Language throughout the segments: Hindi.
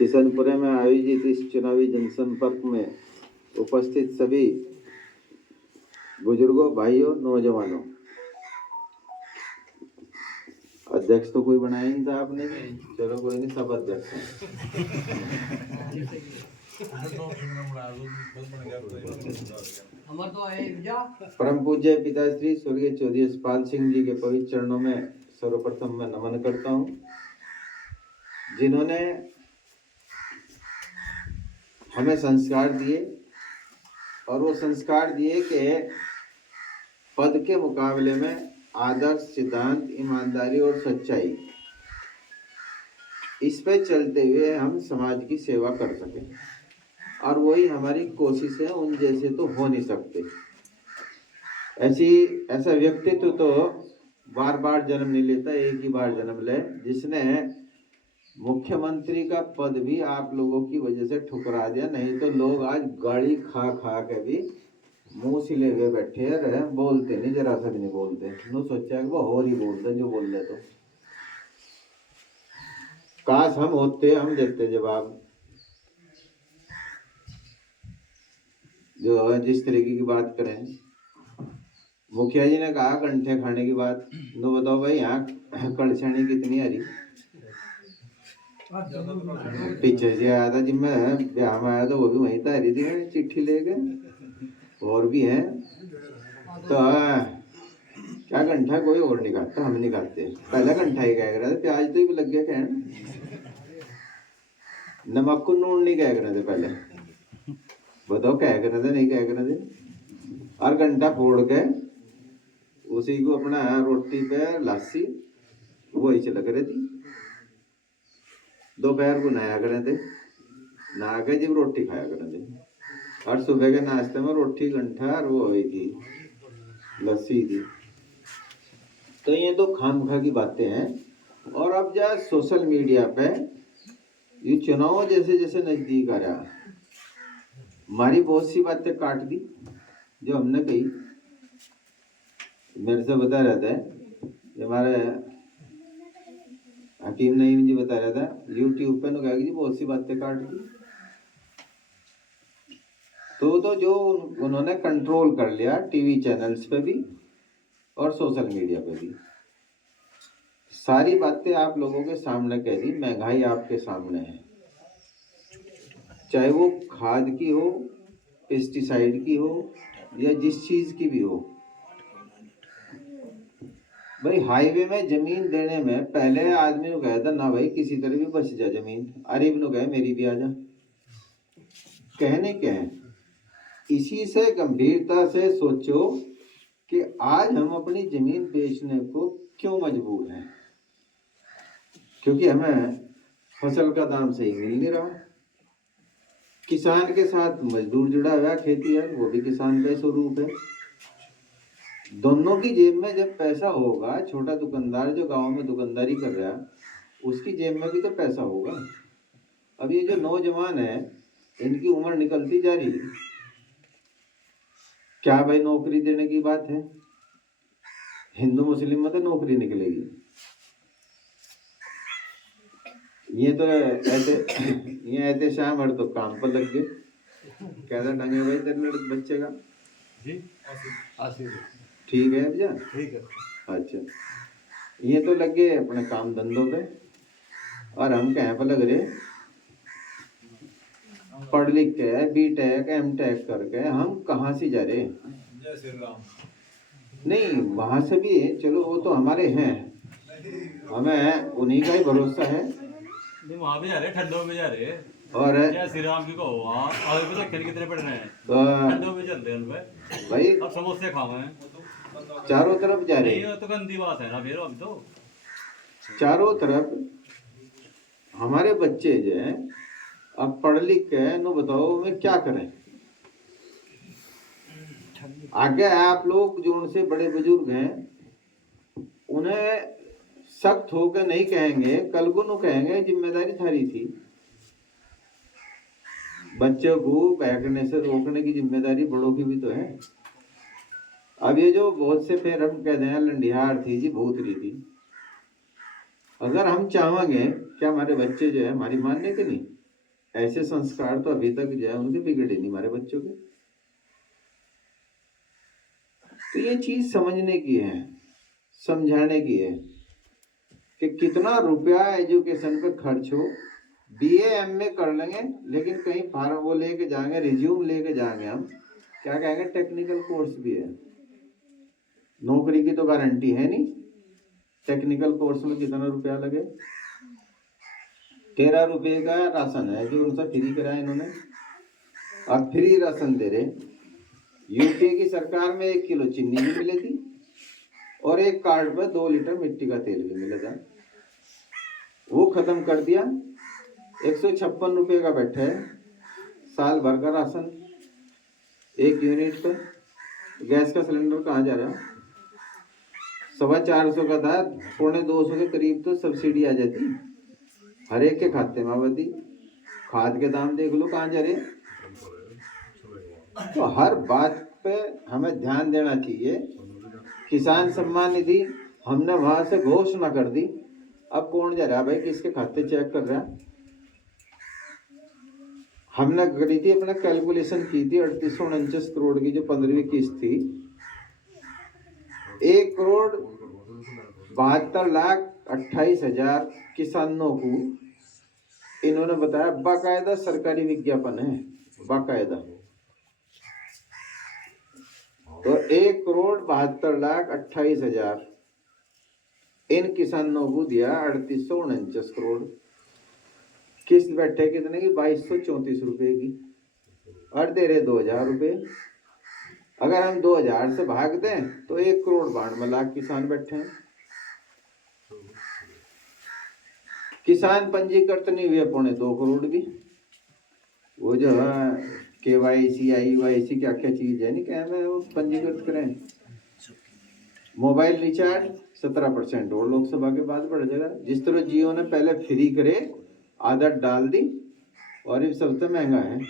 किशनपुरा में आयोजित इस चुनावी जनसंपर्क में उपस्थित सभी बुजुर्गों, भाइयों, नौजवानों, अध्यक्ष तो कोई बनाया नहीं था आपने, चलो कोई नहीं, सब अध्यक्ष हैं। परम पूज्य पिताश्री स्वर्गीय चौधरी यशपाल सिंह जी के पवित्र चरणों में सर्वप्रथम मैं नमन करता हूँ, जिन्होंने हमें संस्कार दिए और वो संस्कार दिए कि पद के मुकाबले में आदर्श, सिद्धांत, ईमानदारी और सच्चाई, इस पे चलते हुए हम समाज की सेवा कर सकें, और वही हमारी कोशिश है। उन जैसे तो हो नहीं सकते। ऐसा व्यक्तित्व तो बार बार जन्म नहीं लेता, एक ही बार जन्म ले, जिसने मुख्यमंत्री का पद भी आप लोगों की वजह से ठुकरा दिया। नहीं तो लोग आज गाड़ी खा खा के भी मुंह सिले हुए बैठे रहे, बोलते नहीं, जरा सा भी नहीं बोलते। नो सोचा कि वो और ही बोलते जो बोल रहे। तो काश हम होते, हम देते जवाब। जो जिस तरीके की बात करें, मुखिया जी ने कहा गंठे खाने की बात, नो बताओ भाई यहाँ कड़छानी कितनी आ रही। पीछे से आया था, जिम में ब्याह में आया था, वो भी वहीं था, रही थी चिट्ठी ले गए। और भी है तो क्या गंठा कोई और नहीं खाता, हम नहीं खाते। पहला गंठा ही कह रहा था, प्याज तो ही लग गया कहना, नमक को नून नहीं कह रहे थे पहले। बताओ क्या कर रहे थे, नहीं कह रहे थे। और घंटा फोड़ के उसी को अपना रोटी पे लस्सी वही से लग रही थी। दोपहर को नहाया करे थे, नहा के जब रोटी खाया करे थे, और सुबह के नाश्ते में रोटी, घंटा और वो हुई थी, लस्सी थी। तो ये तो खामखा की बातें हैं। और अब जा सोशल मीडिया पे ये चुनाव जैसे जैसे नजदीक आ रहा, हमारी बहुत सी बातें काट दी जो हमने कही। मेरे से बता रहा था, हमारे हकीम नईम जी बता रहा था, यूट्यूब पे कहा जी बहुत सी बातें काट दी। तो जो उन्होंने कंट्रोल कर लिया टीवी चैनल्स पे भी और सोशल मीडिया पे भी, सारी बातें आप लोगों के सामने कह दी। महंगाई आपके सामने है, चाहे वो खाद की हो, पेस्टिसाइड की हो, या जिस चीज की भी हो। भाई हाईवे में जमीन देने में पहले आदमी को कहा था ना भाई किसी तरह भी बच जा जमीन, अरे भी कहे मेरी भी आ जा, कहने क्या है। इसी से गंभीरता से सोचो कि आज हम अपनी जमीन बेचने को क्यों मजबूर हैं, क्योंकि हमें फसल का दाम सही मिल नहीं रहा। किसान के साथ मजदूर जुड़ा हुआ खेती है, वो भी किसान का स्वरूप है। दोनों की जेब में जब पैसा होगा, छोटा दुकानदार जो गांव में दुकानदारी कर रहा है उसकी जेब में भी तो पैसा होगा। अब ये जो नौजवान है इनकी उम्र निकलती जा रही, क्या भाई नौकरी देने की बात है? हिंदू मुस्लिम में तो नौकरी निकलेगी। ये तो ऐसे शाम हर तो काम पर लग गए। कहता टंगे भाई तेरे लड़के बच्चे का जी ठीक है भैया, ठीक है। अच्छा, ये तो लग गए अपने काम धंधों पे, और हम कहाँ पर लग रहे? पढ़ लिख के बीटेक एमटेक करके हम कहाँ से जा रहे? नहीं, वहां से भी चलो, वो तो हमारे हैं, हमें उन्हीं का ही भरोसा है। वहाँ भी जा रहे, ठंडों में जा रहे, और जय श्री राम की कहो, वहाँ आगे पता खेल कितने पड़ रहे हैं, ठंडों में चल रहे हैं उनपे भाई। अब समोसे खावे चारों तरफ जा रहे हैं, तो गंदी बात है ना फिर। अब तो चारों तरफ हमारे बच्चे जो हैं, अब पढ़ लिख के नो बताओ मैं क्या करें? आगे आप लोग जो उनसे बड़े बुजुर्ग हैं उन्हें सख्त होकर नहीं कहेंगे, कल को नो कहेंगे जिम्मेदारी थारी थी। बच्चों को बहकने से रोकने की जिम्मेदारी बड़ों की भी तो है। अब ये जो बहुत से फिर हम कहते हैं लंडिहार थी जी, भूतरी थी, अगर हम चाहेंगे क्या हमारे बच्चे जो है हमारी मानने के नहीं? ऐसे संस्कार तो अभी तक जो है उनके बिगड़े नहीं हमारे बच्चों के। तो ये चीज समझने की है, समझाने की है कि कितना रुपया एजुकेशन पे खर्च हो। बीए एमए कर लेंगे लेकिन कहीं फार्म वो लेके जाएंगे, रिज्यूम लेके जाएंगे, हम क्या कहेंगे टेक्निकल कोर्स भी है। नौकरी की तो गारंटी है नहीं। टेक्निकल कोर्स में कितना रुपया लगे? 13 रुपये का राशन है जो उनसे फ्री कराया इन्होंने, अब फ्री राशन दे रहे। यूपीए की सरकार में 1 किलो चीनी भी मिली थी और एक कार्ड पर 2 लीटर मिट्टी का तेल भी मिला था, वो खत्म कर दिया। 156 रुपये का बैठा है साल भर का राशन 1 यूनिट पर। गैस का सिलेंडर कहाँ जा रहा? 450 का था, 250 के करीब तो सब्सिडी आ जाती हर एक के खाते में आवती। खाद के दाम देख लो कहाँ जा रहे। तो हर बात पे हमें ध्यान देना चाहिए। किसान सम्मान निधि हमने वहां से घोषणा कर दी, अब कौन जा रहा भाई, किसके खाते चेक कर रहा? हमने करी थी, अपने कैलकुलेशन की थी 3849 करोड़ की जो 15वीं किस्त थी, 1,72,28,000 किसानों को इन्होंने बताया, बाकायदा सरकारी विज्ञापन है बाकायदा। तो 1,72,28,000 इन किसानों को दिया 3849 करोड़। किस्त बैठे कितने की? 2234 रुपए की, और दे रहे 2,000 रुपये। अगर हम 2,000 से भाग दें तो 1,92,00,000 किसान बैठे हैं। किसान पंजीकृत नहीं हुए 2.25 करोड़ भी। वो जो है KYC IYC क्या क्या चीज है नहीं क्या है, वो पंजीकृत करें। मोबाइल रिचार्ज 17% और लोकसभा के बाद बढ़ जाएगा। जिस तरह जियो ने पहले फ्री करे, आदत डाल दी और ये सबसे महंगा है।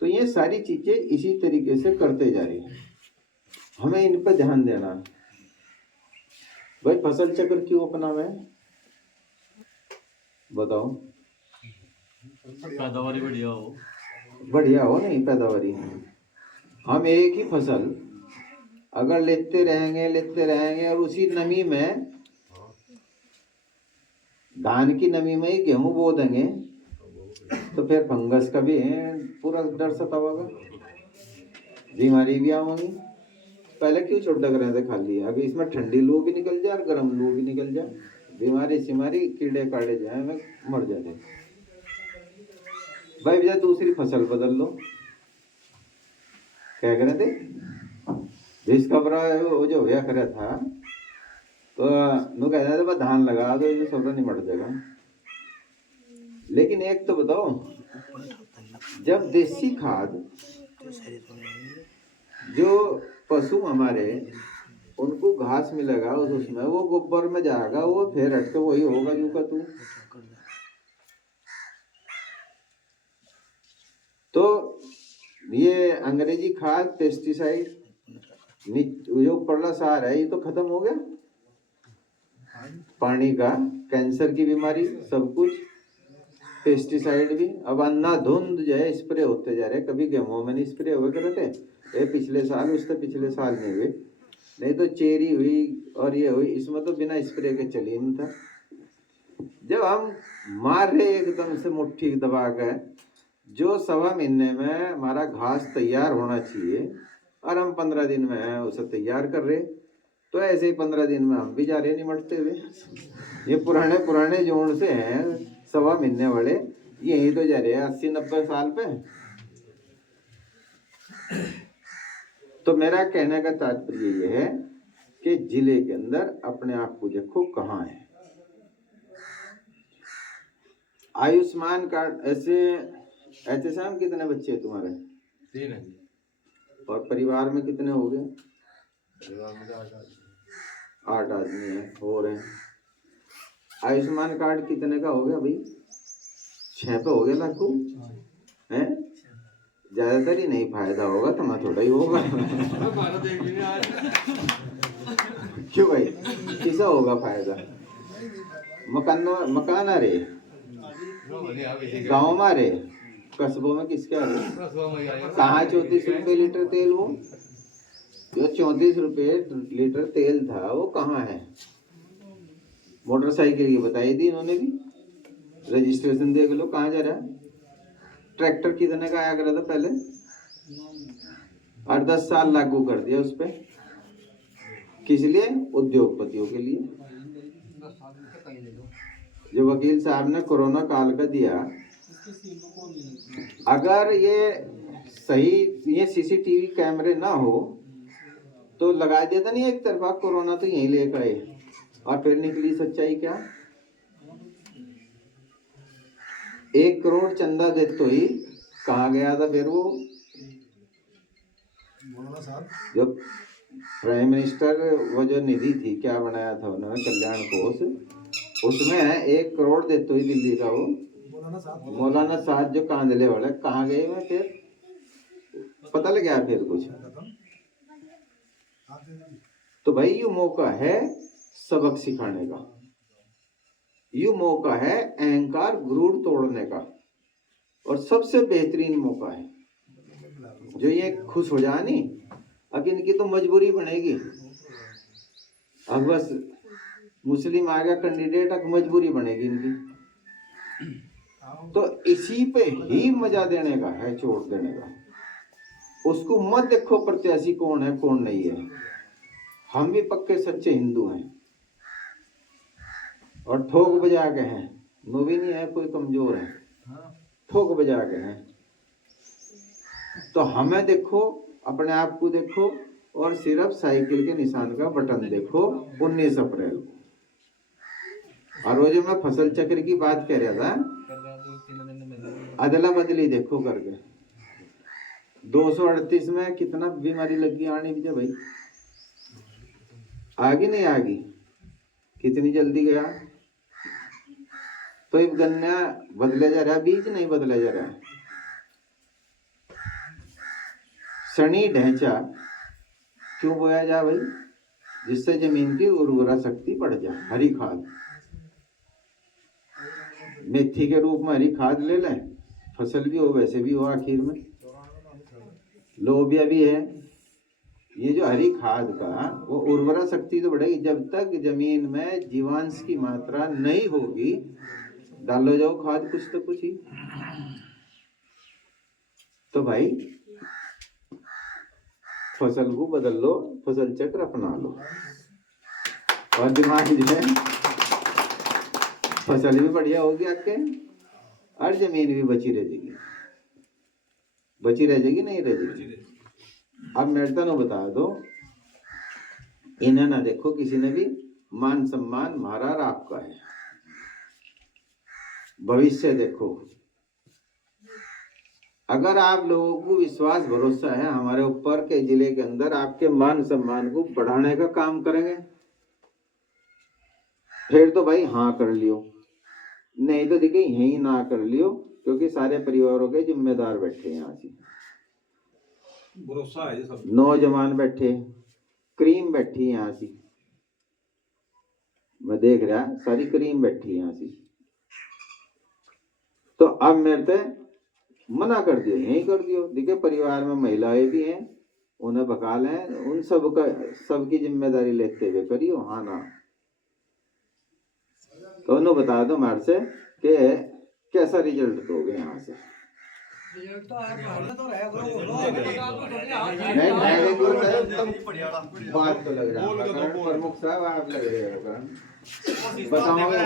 तो ये सारी चीजें इसी तरीके से करते जा रही हैं, हमें इन पर ध्यान देना। भाई फसल चक्र क्यों अपनावे? बताओ। पैदावारी बढ़िया हो नहीं पैदावारी। हम एक ही फसल अगर लेते रहेंगे और उसी नमी में, धान की नमी में ही गेहूं बो देंगे तो फिर फंगस का भी पूरा डर सतावागा, बीमारी भी आवेंगी। पहले क्यों छिड़क रहे थे खाली? अगर इसमें ठंडी लू भी निकल जाए और गर्म लू भी निकल जाए, बीमारी सिमारी कीड़े काटे जाए में मर जाते। भाई भैया दूसरी फसल बदल लो। क्या कह रहे थे? डिस्कवरा वो जो भैया कर रहा था तो नु कहते थे धान लगा दो, जो सब नहीं मर जाएगा। लेकिन एक तो बताओ, जब देसी खाद जो पशु हमारे उनको घास मिलेगा उसमें, वो गोबर में जाएगा, वो फिर हट के वही होगा जो का तू। तो ये अंग्रेजी खाद पेस्टिसाइड जो पड़ला सार है, ये तो खत्म हो गया। पानी का, कैंसर की बीमारी, सब कुछ, पेस्टिसाइड भी। अब अंधाधुंध जो है स्प्रे होते जा रहे। कभी गेहूं में नहीं स्प्रे हुए करे थे, ये पिछले साल, उससे पिछले साल नहीं हुए। नहीं तो चेरी हुई और ये हुई, इसमें तो बिना स्प्रे के चली नहीं था। जब हम मार रहे एकदम से मुट्ठी दबा कर, जो 1.25 महीने में हमारा घास तैयार होना चाहिए और हम 15 दिन में उसे तैयार कर रहे, तो ऐसे ही 15 दिन में हम भी जा रहे निमटते हुए। ये पुराने जोड़ से हैं 1.25 महीने वाले, यही तो जा रहे हैं 80-90 साल पे। तो मेरा कहने का तात्पर्य ये है कि जिले के अंदर अपने आप को देखो कहाँ है। आयुष्मान कार्ड ऐसे शाम कितने बच्चे हैं तुम्हारे? 3 है। और परिवार में कितने हो गए? परिवार में 8 आदमी हैं हो रहे हैं। आयुष्मान कार्ड कितने का हो गया भाई? 6 पे हो गया लाखों है। ज्यादातर ही नहीं फायदा होगा, तुम्हारा थोड़ा ही होगा। क्यों भाई, किसा होगा फायदा? मकान आ रहे गाँव मारे कस्बों में किसके आ रहे? कहाँ 34 रुपए लीटर तेल? वो जो 34 रुपए लीटर तेल था वो कहाँ है? मोटरसाइकिल की बताई थी इन्होंने भी, रजिस्ट्रेशन देख लो कहाँ जा रहा है। ट्रैक्टर कितने का आया करा था पहले, 8-10 साल लागू कर दिया उस पर। किस लिए? उद्योगपतियों के लिए। जो वकील साहब ने कोरोना काल का दिया, अगर ये सही ये सीसीटीवी कैमरे ना हो तो लगा देता नहीं एक तरफा, कोरोना तो यहीं लेकर आए। और फिर निकली सच्चाई क्या? 1 करोड़ चंदा दे तो ही कहाँ गया था फिर वो? जब प्राइम मिनिस्टर वो जो निधि थी क्या बनाया था उन्होंने, कल्याण कोष, उसमें 1 करोड़ देते ही दिल्ली का वो मौलाना साहब जो कांदले वाले कहाँ गए हुए? फिर पता लग गया फिर कुछ। तो भाई ये मौका है सबक सिखाने का, ये मौका है अहंकार गुरूर तोड़ने का, और सबसे बेहतरीन मौका है। जो ये खुश हो जाए नहीं, अब इनकी तो मजबूरी बनेगी। अब बस मुस्लिम आ गया कैंडिडेट, अब मजबूरी बनेगी इनकी। तो इसी पे ही मजा देने का है, चोट देने का। उसको मत देखो प्रत्याशी कौन है कौन नहीं है। हम भी पक्के सच्चे हिंदू हैं और ठोक बजा के हैं, वो भी नहीं है कोई कमजोर है, ठोक बजा के हैं। तो हमें देखो, अपने आप को देखो, और सिर्फ साइकिल के निशान का बटन देखो 19 अप्रैल को। और वो जो मैं फसल चक्र की बात कह रहा था, अदला बदली देखो करके 238 में कितना बीमारी लगी आने की भाई, आगे नहीं आगी, कितनी जल्दी गया। तो एक गन्ना बदले जा रहा है, बीज नहीं बदले जा रहा है। सनी ढैंचा क्यों बोया जा भाई? जिससे जमीन की उर्वरा शक्ति बढ़ जाए। हरी खाद, मेथी के रूप में हरी खाद ले लें, फसल भी हो वैसे भी हो, आखिर में लोबिया भी है। ये जो हरी खाद का वो उर्वरा शक्ति तो बढ़ेगी। जब तक जमीन में जीवांश की मात्रा नहीं होगी, डालो जाओ खाद कुछ तो कुछ ही। तो भाई फसल को बदल लो, फसल चक्र अपना लो, और दिमाग जो है फसल भी बढ़िया होगी आपके, और जमीन भी बची रहेगी। बची रहेगी नहीं रहेगी? अब मेरे तो बता दो, इन्हें ना देखो किसी ने भी, मान सम्मान हमारा और आपका है। भविष्य देखो, अगर आप लोगों को विश्वास भरोसा है हमारे ऊपर के जिले के अंदर आपके मान सम्मान को बढ़ाने का काम करेंगे, फिर तो भाई हाँ कर लियो, नहीं तो देखिए यही ना कर लियो, क्योंकि सारे परिवारों के जिम्मेदार बैठे हैं यहाँ से, भरोसा है सब, नौजवान बैठे, क्रीम बैठी यहाँ से, मैं देख रहा सारी क्रीम बैठी यहाँ से। तो अब मेरे से मना कर दियो, यही कर दियो। देखिए परिवार में महिलाएं भी हैं, उन्हें भगा लें, उन सबकी जिम्मेदारी लेते हुए करियो, हाँ ना। तो उन्हें बता दो मार से कि कैसा रिजल्ट दोगे यहाँ से। नहीं बात तो लग रहा है प्रमुख साहब, आप लग रहे हो बताओगे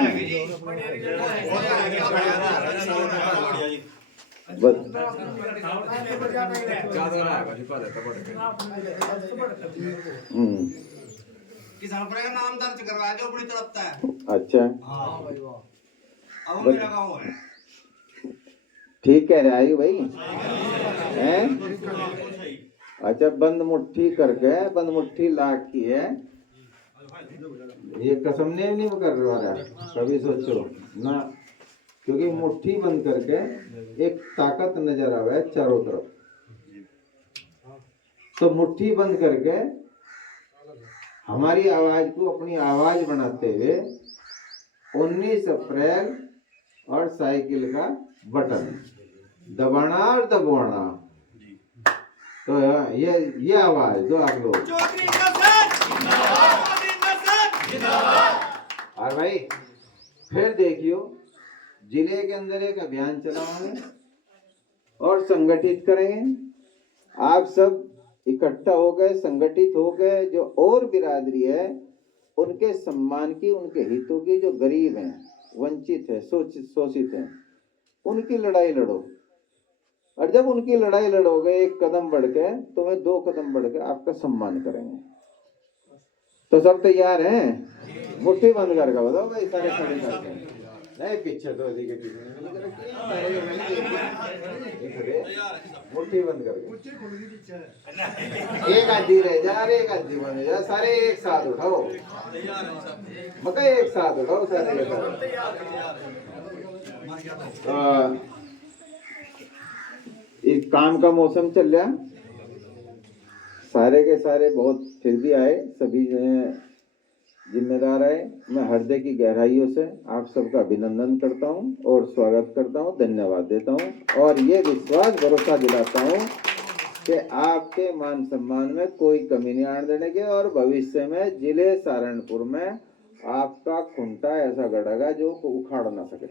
किसान का नाम दर्ज करवा दो अपनी तरफ से। अच्छा अब मेरा गाँव है, ठीक कह रहा है भाई हैं? अच्छा बंद मुट्ठी करके, बंद मुट्ठी लाख की है ये, कसम नहीं कर रहा है कभी, सोचो ना, क्योंकि मुट्ठी बंद करके एक ताकत नजर आवे चारों तरफ। तो मुट्ठी बंद करके हमारी आवाज को अपनी आवाज बनाते हुए 19 अप्रैल और साइकिल का बटन दबाना और दबाना। तो ये आवाज दो आप लोग। चौधरी नसर जिंदाबाद, चौधरी नसर जिंदाबाद। और भाई फिर देखियो, जिले के अंदर एक अभियान चलाएंगे और संगठित करेंगे। आप सब इकट्ठा हो गए, संगठित हो गए, जो और बिरादरी है उनके सम्मान की, उनके हितों की, जो गरीब हैं, वंचित है, शोषित हैं, उनकी लड़ाई लड़ो। और जब उनकी लड़ाई लड़ोगे एक कदम बढ़ के, तो मैं 2 कदम बढ़ के आपका सम्मान करेंगे। तो सब तैयार हैं? मुट्ठी बंद करके बताओ भाई, सारे खड़े करके। नहीं पीछे तो मुट्ठी बंद करके, एक आदमी रह जा, अरे एक आदमी बन जा, सारे एक साथ उठाओ, मगर एक साथ उठाओ सारे एक साथ। इस काम का मौसम चल रहा, सारे के सारे बहुत फिर भी आए, सभी जिम्मेदार आए। मैं हृदय की गहराइयों से आप सबका अभिनंदन करता हूं और स्वागत करता हूं, धन्यवाद देता हूं और ये विश्वास भरोसा दिलाता हूं कि आपके मान सम्मान में कोई कमी नहीं आने देने की और भविष्य में जिले सहारनपुर में आपका खूंटा ऐसा गड़ेगा जो उखाड़ ना सके।